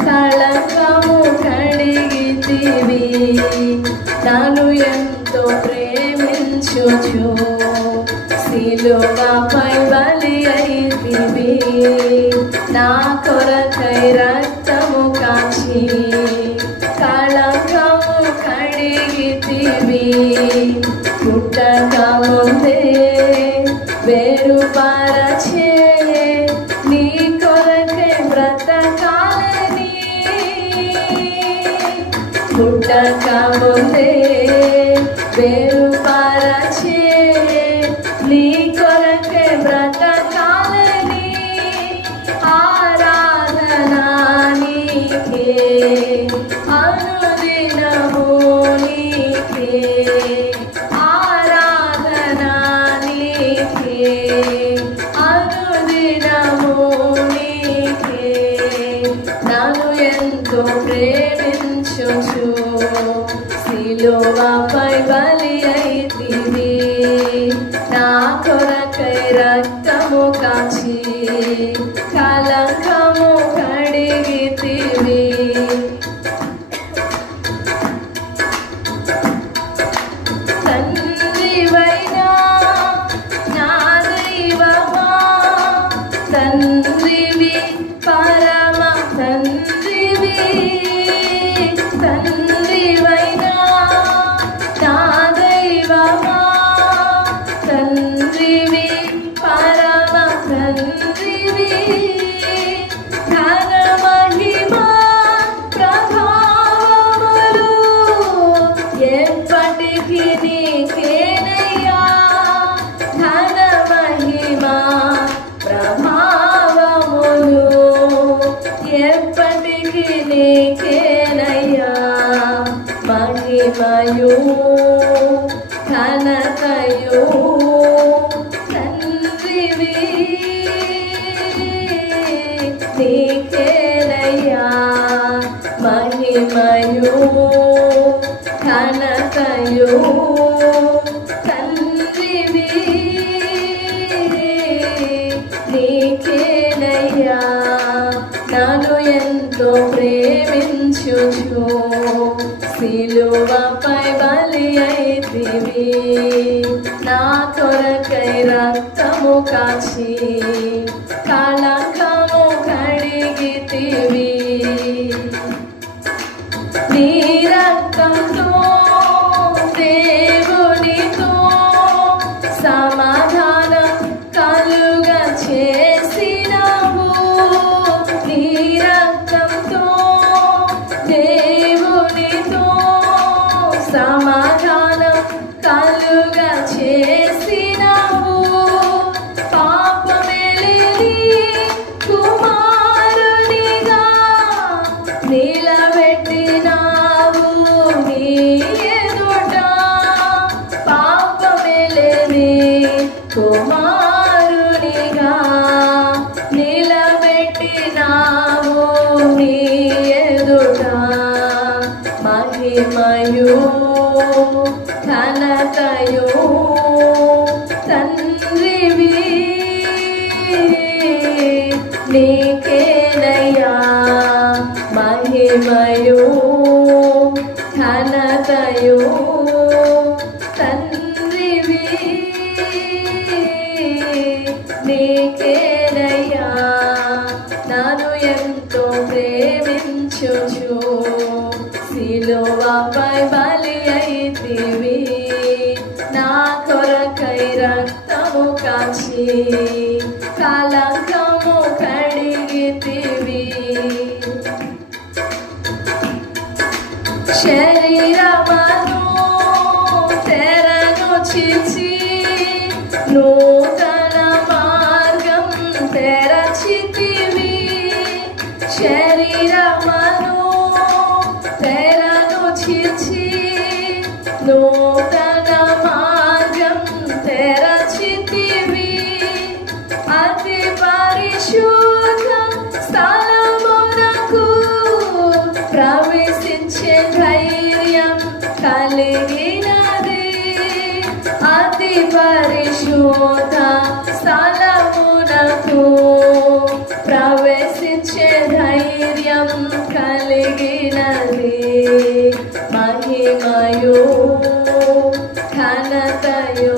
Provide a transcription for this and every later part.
కళంకము కడిగితివి. నన్ను ఎంతో ప్రేమించుచు సిలువపై బలి అయితివి. నా కొరకై రక్తము కాచి కళంకము కడిగితివి. పుట్టక ముందే వేరుపరచే నీ కొరకై బ్రతకాలని. పుట్టక ముందే వేరుపరచే నీ కొరకై బ్రతకాలని. ఆరాధన నీకే అనుదినము నీకే. ఆరాధన నీకే అనుదినము నీకే. నన్ను ఎంతో ప్రేమించుచు సిలువపై బలి అయితివి. నా కొరకై రక్తము కాచి కళంకము కడిగితివి. తండ్రివైనా నా దైవమా, తండ్రివి పరమ తండ్రివి. తండ్రివైనా నా దైవమా, తండ్రివి పరమ తండ్రివి. ఘన మహిమ ప్రభావములు ఎప్పటికీ నీకేనయ్యా. ఘన మహిమ ప్రభావములు ఎప్పటికీ నీకేనయ్యా. మహిమయు ఘనతయు తండ్రివి నీకేనయ్యా. మహిమయు ఘనతయు తండ్రివి నీకేనయ్యా. నన్ను ఎంతో ప్రేమించుచు సిలువపై బలి అయితివి. నా కొరకై రక్తము కాచి కళంకము కడిగితివి. నీ రక్తంతో దేవునితో సమాధానం కలుగ చేసినావు. నీ రక్తంతో దేవునితో సమాధానం కలుగ చేసినావు. పాపమెలిని కుమారునిగా నిలబెట్టినావు నీ ఎదుట. పాపమెలిని కుమారునిగా నిలబెట్టినావు నీ ఎదుట. మహిమయు ఘనతయు తండ్రివి నీకేనయ్యా. మహిమయు ఘనతయు తండ్రివి నీకేనయ్యా. నన్ను ఎంతో ప్రేమించుచు సిలువపై బలి అయితివి. నా కొరకై రక్తము కాచి కళంకము కడిగితివి. శరీరమను తెరను చిచి నూతన మార్గం తెరచితివి. శరీరమను తెరను చిచి నూతన మార్గం తెరచితివి. అతి పరిశుద్ధ స్థలమునకు ప్రవేశించే ధైర్యం కలిగినది. అతి పరిశుద్ధ స్థలమునకు ప్రవేశించే ధైర్యం కలిగినది మహిమయో ఘనతయో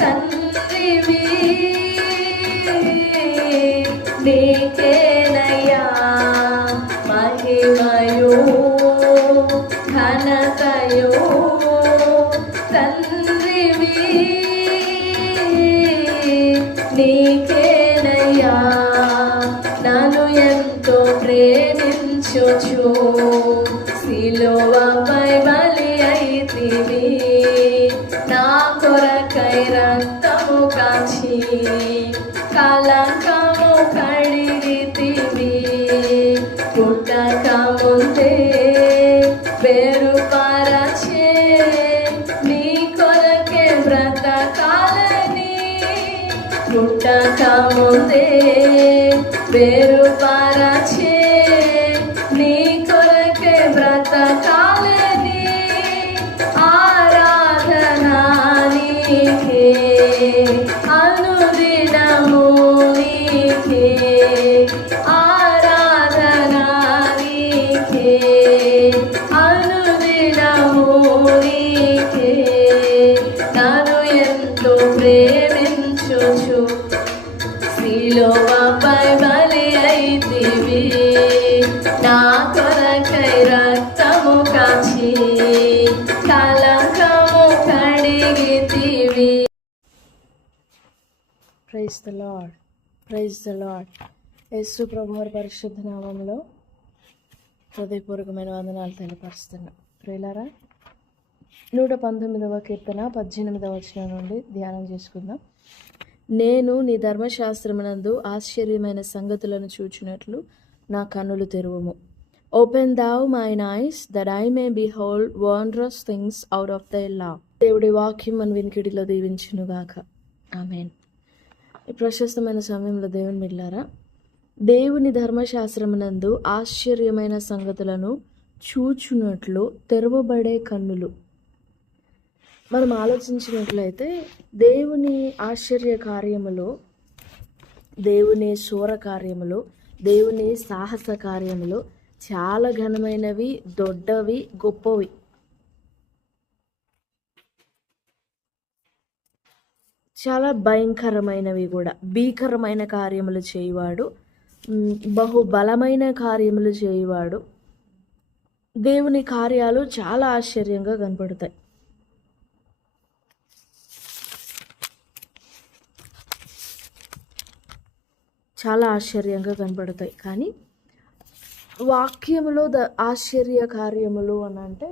తండ్రివి నీకేనయ్యా మహిమయో ఘనతయో తండ్రివి నీకేనయ్యా నన్ను ఎంతో ప్రేమించుచు సిలువపై బలి అయితివి నా కొరకై రక్తము కాచి కలంకము కడిగితివి పుట్టక ముందే వేరుపరచే నీ కొరకే బ్రతకాలని పుట్టక ముందే వేరుపరచే నీ కొరకే బ్రతకాలని ఆరాధనా నీకే అనుదినము నీకే ఆరాధనా నీకే అనుదినము నీకే నన్ను ఎంతో ప్రేమించుచు సిలువపై బలి అయితివి నా కొరకై రక్తము కాచి కలంకము కడిగితివి. Praise the lord, praise the lord. Yesu ప్రభువారి పరిశుద్ధ నామములో హృదయపూర్వకమైన వందనాలు తెలియపరుస్తున్నాం. ప్రియులారా, 119వ కీర్తన 18వ వచనం నుండి ధ్యానం చేసుకుందాం. నేను నీ ధర్మశాస్త్రమునందు ఆశ్చర్యమైన సంగతులను చూచినట్లు నా కన్నులు తెరువుము. Open thou mine eyes that I may behold wondrous things out of thy law. దేవుడి వాక్యం మన వినికిడిలో దీవించునుగాక. ఆమేన్. ఈ ప్రశస్తమైన సమయంలో దేవుని బిడ్డలారా, దేవుని ధర్మశాస్త్రమునందు ఆశ్చర్యమైన సంగతులను చూచునట్లు తెరవబడే కన్నులు. మనం ఆలోచించినట్లయితే దేవుని ఆశ్చర్య కార్యములు, దేవుని శూర కార్యములు, దేవుని సాహస కార్యములు చాలా ఘనమైనవి, దొడ్డవి, గొప్పవి. చాలా భయంకరమైనవి కూడా. భీకరమైన కార్యములు చేయువాడు, బహుబలమైన కార్యములు చేయువాడు. దేవుని కార్యాలు చాలా ఆశ్చర్యంగా కనపడతాయి. చాలా ఆశ్చర్యంగా కనపడతాయి. కానీ వాక్యములో ఆశ్చర్య కార్యములు అని అంటే,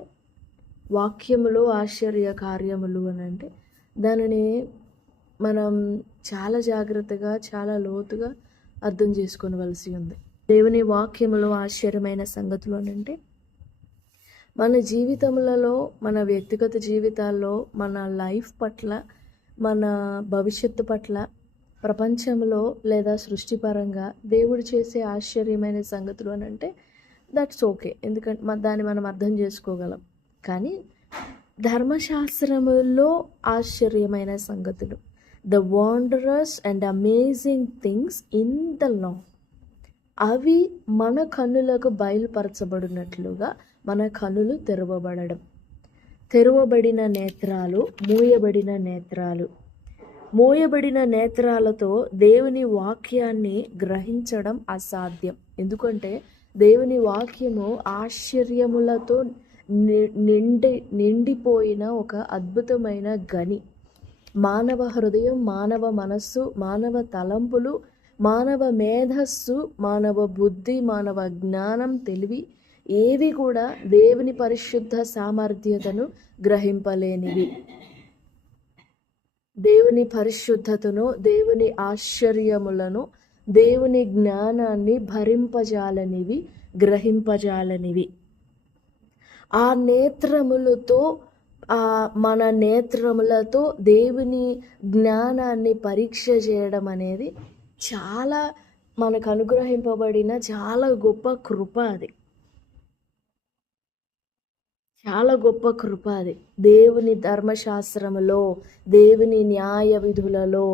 వాక్యములో ఆశ్చర్య కార్యములు అని అంటే దానిని మనం చాలా జాగ్రత్తగా, చాలా లోతుగా అర్థం చేసుకోవలసి ఉంది. దేవుని వాక్యములో ఆశ్చర్యమైన సంగతులు అని అంటే మన జీవితములలో, మన వ్యక్తిగత జీవితాల్లో, మన లైఫ్ పట్ల, మన భవిష్యత్తు పట్ల, ప్రపంచంలో లేదా సృష్టిపరంగా దేవుడు చేసే ఆశ్చర్యమైన సంగతులు అని అంటే దట్స్ ఓకే, ఎందుకంటే దాన్ని మనం అర్థం చేసుకోగలం. కానీ ధర్మశాస్త్రములో ఆశ్చర్యమైన సంగతులు, the wondrous and amazing things in the law, అవి మన కన్నులకు బయలుపరచబడినట్లుగా మన కన్నులు తెరవబడడం. తెరవబడిన నేత్రాలు, మూయబడిన నేత్రాలు. మోయబడిన నేత్రాలతో దేవుని వాక్యాన్ని గ్రహించడం అసాధ్యం. ఎందుకంటే దేవుని వాక్యము ఆశ్చర్యములతో నిండిపోయిన ఒక అద్భుతమైన గని. మానవ హృదయం, మానవ మనస్సు, మానవ తలంపులు, మానవ మేధస్సు, మానవ బుద్ధి, మానవ జ్ఞానం, తెలివి ఏవి కూడా దేవుని పరిశుద్ధ సామర్థ్యతను గ్రహింపలేనివి. దేవుని పరిశుద్ధతను, దేవుని ఆశ్చర్యములను, దేవుని జ్ఞానాన్ని భరింపజాలనివి, గ్రహింపజాలనివి. ఆ నేత్రములతో, మన నేత్రములతో దేవుని జ్ఞానాన్ని పరీక్ష చేయడం అనేది చాలా మనకు అనుగ్రహింపబడిన చాలా గొప్ప కృప. అది చాలా గొప్ప కృప. అది దేవుని ధర్మశాస్త్రములో, దేవుని న్యాయ విధులలో,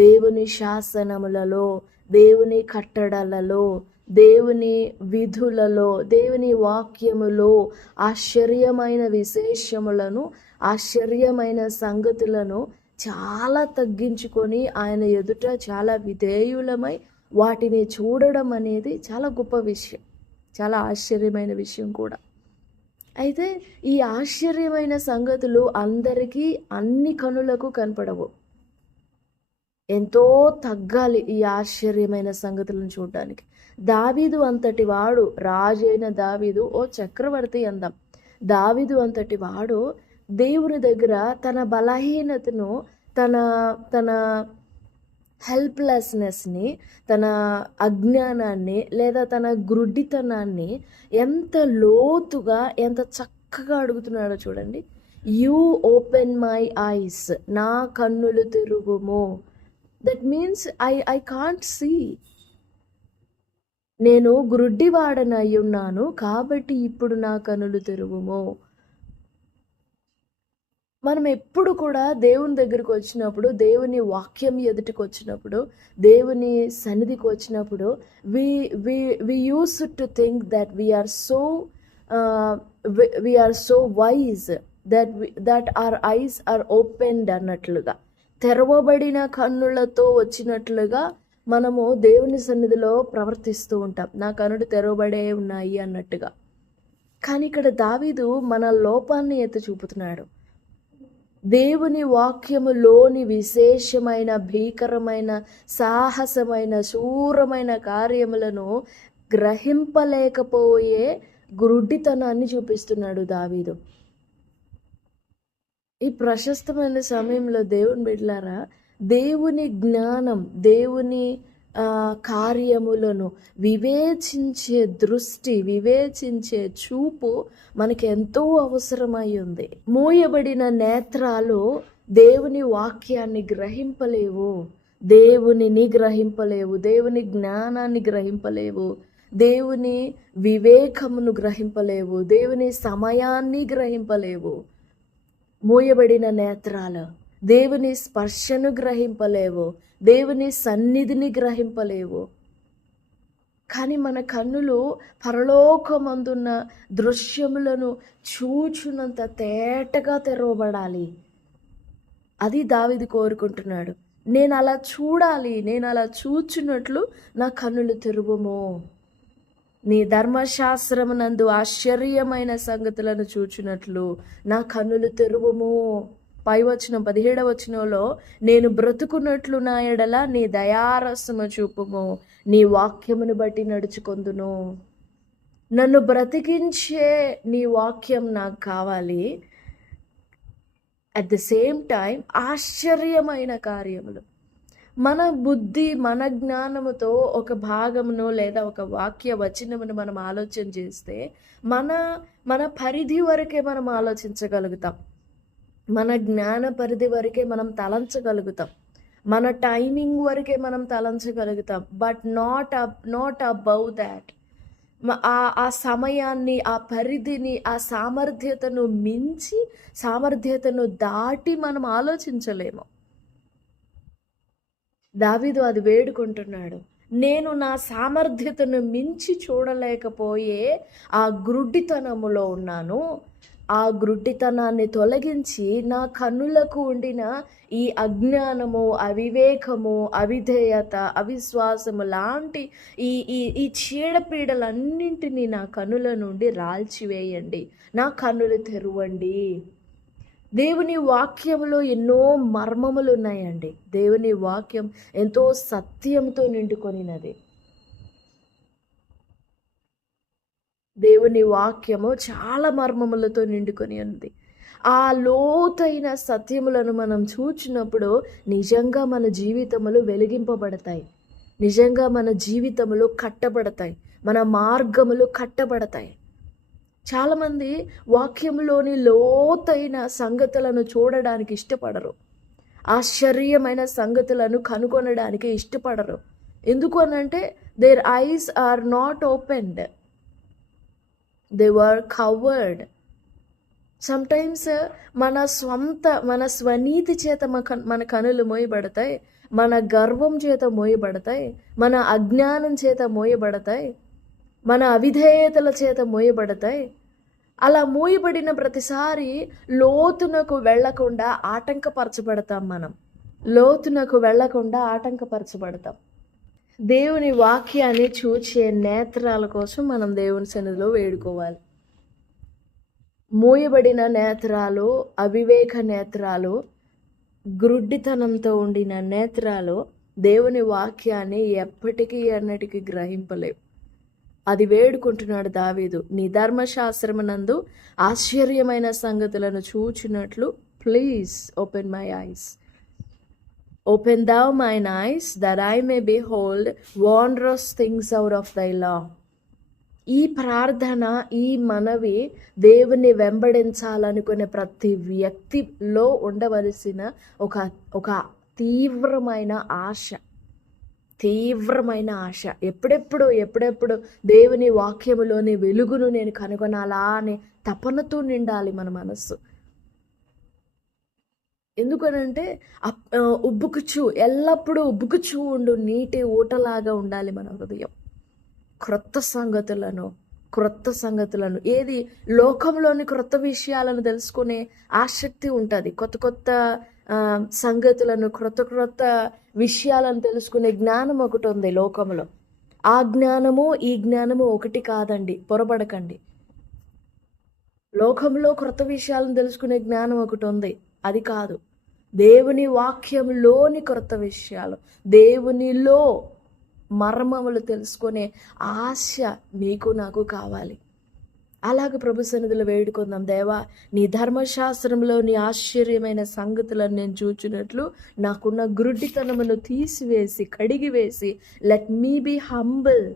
దేవుని శాసనములలో, దేవుని కట్టడలలో, దేవుని విధులలో, దేవుని వాక్యములో ఆశ్చర్యమైన విశేషములను, ఆశ్చర్యమైన సంగతులను చాలా తగ్గించుకొని ఆయన ఎదుట చాలా విధేయులమై వాటిని చూడడం అనేది చాలా గొప్ప విషయం, చాలా ఆశ్చర్యమైన విషయం కూడా. అయితే ఈ ఆశ్చర్యమైన సంగతులు అందరికీ అన్ని కనులకు కనపడవు. ఎంతో తగ్గాలి ఈ ఆశ్చర్యమైన సంగతులను చూడడానికి. దావీదు అంతటి వాడు, రాజైన దావీదు, ఓ చక్రవర్తి అందాం, దావీదు అంతటి వాడు దేవుని దగ్గర తన బలహీనతను, తన తన హెల్ప్లెస్నెస్ని, తన అజ్ఞానాన్ని లేదా తన గ్రుడ్డితనాన్ని ఎంత లోతుగా, ఎంత చక్కగా అడుగుతున్నాడో చూడండి. యూ ఓపెన్ మై ఐస్, నా కన్నులు తెరువుము. That means I can't see, నేను గ్రుడ్డివాడనై ఉన్నాను కాబట్టి ఇప్పుడు నా కన్నులు తెరువుము. మనం ఎప్పుడు కూడా దేవుని దగ్గరికి వచ్చినప్పుడు, దేవుని వాక్యం ఎదుటికి వచ్చినప్పుడు, దేవుని సన్నిధికి వచ్చినప్పుడు we used to think that we are so wise that our eyes are opened అన్నట్లుగా, తెరవబడిన కన్నులతో వచ్చినట్లుగా మనము దేవుని సన్నిధిలో ప్రవర్తిస్తూ ఉంటాం. నా కన్నులు తెరవబడే ఉన్నాయి అన్నట్టుగా. కానీ ఇక్కడ దావీదు మన లోపాన్ని ఎత్తి చూపుతున్నాడు. దేవుని వాక్యములోని విశేషమైన, భీకరమైన, సాహసమైన, శూరమైన కార్యములను గ్రహింపలేకపోయే గ్రుడ్డితనాన్ని చూపిస్తున్నాడు దావీదు. ఈ ప్రశస్తమైన సమయంలో దేవుని బిడ్డలారా, దేవుని జ్ఞానం, దేవుని కార్యములను వివేచించే దృష్టి, వివేచించే చూపు మనకి ఎంతో అవసరమై ఉంది. మూయబడిన నేత్రాలు దేవుని వాక్యాన్ని గ్రహింపలేవు, దేవునిని గ్రహింపలేవు, దేవుని జ్ఞానాన్ని గ్రహింపలేవు, దేవుని వివేకమును గ్రహింపలేవు, దేవుని సమయాన్ని గ్రహింపలేవు. మూయబడిన నేత్రాలు దేవుని స్పర్శను గ్రహింపలేవు, దేవుని సన్నిధిని గ్రహింపలేవు. కానీ మన కన్నులు పరలోకమందున్న దృశ్యములను చూచునంత తేటగా తెరవబడాలి. అది దావీదు కోరుకుంటున్నాడు. నేను అలా చూడాలి, నేను అలా చూచున్నట్లు నా కన్నులు తెరువుము. నీ ధర్మశాస్త్రమునందు ఆశ్చర్యమైన సంగతులను చూచున్నట్లు నా కన్నులు తెరువుము. పై వచనం 17వ వచనంలో, నేను బ్రతుకున్నట్లు నా ఎడల నీ దయారసము చూపుము, నీ వాక్యమును బట్టి నడుచుకొందును. నన్ను బ్రతికించే నీ వాక్యం నాకు కావాలి. అట్ ద సేమ్ టైం ఆశ్చర్యమైన కార్యములు. మన బుద్ధి, మన జ్ఞానముతో ఒక భాగమును లేదా ఒక వాక్య వచనమును మనం ఆలోచన చేస్తే మన పరిధి వరకే మనం ఆలోచించగలుగుతాం, మన జ్ఞాన పరిధి వరకే మనం తలంచగలుగుతాం, మన టైమింగ్ వరకే మనం తలంచగలుగుతాం. But not above that. ఆ సమయాన్ని, ఆ పరిధిని, ఆ సామర్థ్యతను మించి, సామర్థ్యతను దాటి మనం ఆలోచించలేము. దావీదు అది వేడుకుంటున్నాడు. నేను నా సామర్థ్యతను మించి చూడలేకపోయే ఆ గ్రుడ్డితనములో ఉన్నాను. ఆ గ్రుడ్డితనాన్ని తొలగించి నా కన్నులకు ఉండిన ఈ అజ్ఞానము, అవివేకము, అవిధేయత, అవిశ్వాసము లాంటి ఈ చీడపీడలన్నింటినీ నా కన్నుల నుండి రాల్చివేయండి, నా కన్నులు తెరవండి. దేవుని వాక్యంలో ఎన్నో మర్మములు ఉన్నాయండి. దేవుని వాక్యం ఎంతో సత్యంతో నిండుకొనినది. దేవుని వాక్యము చాలా మర్మములతో నిండుకొని ఉంది. ఆ లోతైన సత్యములను మనం చూచినప్పుడు నిజంగా మన జీవితములు వెలిగింపబడతాయి, నిజంగా మన జీవితములు కట్టబడతాయి, మన మార్గములు కట్టబడతాయి. చాలామంది వాక్యంలోని లోతైన సంగతులను చూడడానికి ఇష్టపడరు, ఆశ్చర్యమైన సంగతులను కనుగొనడానికి ఇష్టపడరు. ఎందుకు అనంటే their eyes are not opened, they were covered. Sometimes మన స్వనీతి చేత మన కనులు మోయబడతాయి. మన గర్వం చేత మోయబడతాయి, మన అజ్ఞానం చేత మోయబడతాయి, మన అవిధేయతల చేత మోయబడతాయి. అలా మోయబడిన ప్రతిసారి లోతునకు వెళ్లకుండా ఆటంకపరచబడతాం. లోతునకు వెళ్లకుండా ఆటంకపరచబడతాం. దేవుని వాక్యాన్ని చూచే నేత్రాల కోసం మనం దేవుని సన్నిధిలో వేడుకోవాలి. మూయబడిన నేత్రాలు, అవివేక నేత్రాలు, గ్రుడ్డితనంతో ఉండిన నేత్రాలు దేవుని వాక్యాన్ని ఎప్పటికీ ఎన్నటికీ గ్రహింపలేవు. అది వేడుకుంటున్నాడు దావీదు. నీ ధర్మశాస్త్రమునందు ఆశ్చర్యమైన సంగతులను చూచినట్లు please open my eyes. Open thou mine eyes, that I may behold wondrous things out of thy law. ఈ ప్రార్థన, ఈ మనవి దేవుని వెంబడించాలనుకునే ప్రతి వ్యక్తిలో ఉండవలసిన ఒక తీవ్రమైన ఆశ. ఎప్పుడెప్పుడు దేవుని వాక్యములోని వెలుగును నేను కనుగొనాలా అనే తపనతో నిండాలి మన మనస్సు. ఎందుకనంటే ఎల్లప్పుడూ ఉబ్బుకుచూ ఉండు నీటి ఊటలాగా ఉండాలి మన హృదయం. క్రొత్త సంగతులను ఏది లోకంలోని క్రొత్త విషయాలను తెలుసుకునే ఆసక్తి ఉంటుంది. కొత్త సంగతులను, క్రొత్త విషయాలను తెలుసుకునే జ్ఞానం ఒకటి ఉంది లోకంలో. ఆ జ్ఞానము ఈ జ్ఞానము ఒకటి కాదండి, పొరపడకండి. లోకంలో క్రొత్త విషయాలను తెలుసుకునే జ్ఞానం ఒకటి ఉంది, అది కాదు. దేవుని వాక్యంలోని క్రొత్త విషయాలు, దేవునిలో మర్మములు తెలుసుకునే ఆశ నీకు నాకు కావాలి. అలాగే ప్రభు సన్నిధిలో వేడుకుందాం. దేవా, నీ ధర్మశాస్త్రంలో నీ ఆశ్చర్యమైన సంగతులను నేను చూచినట్లు నాకున్న గ్రుడ్డితనమును తీసివేసి కడిగివేసి let me be humble.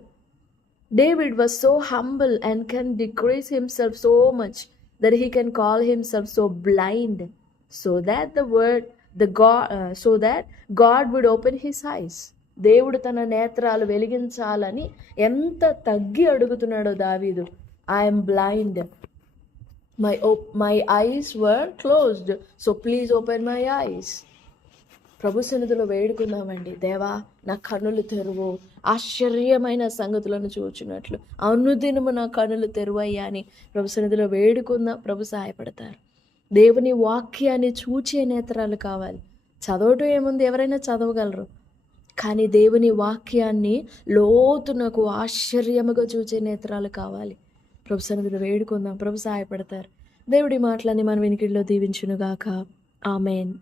David was so humble and can decrease himself so much that he can call himself so blind, so that God would open his eyes. దేవుడు తన నేత్రాలు వెలిగించాలని ఎంత తగ్గి అడుగుతున్నాడో Daveedu. I'm blind, my eyes were closed, so please open my eyes. ప్రభు సన్నిధిలో వేడుకుందామండి. దేవా, నా కన్నులు తెరువు, ఆశ్చర్యమైన సంగతులను చూచినట్లు అనుదినము నా కన్నులు తెరువయ్యా అని ప్రభు సన్నిధిలో వేడుకుందాం. ప్రభు సహాయపడతారు. దేవుని వాక్యాన్ని చూచే నేత్రాలు కావాలి. చదవటం ఏముంది, ఎవరైనా చదవగలరు. కానీ దేవుని వాక్యాన్ని లోతునకు ఆశ్చర్యముగా చూచే నేత్రాలు కావాలి. ప్రభు సన్నిధిలో వేడుకుందాం. ప్రభు సహాయపడతారు. దేవుడి మాటలని మన వినికిడిలో దీవించునుగాక. ఆమెన్.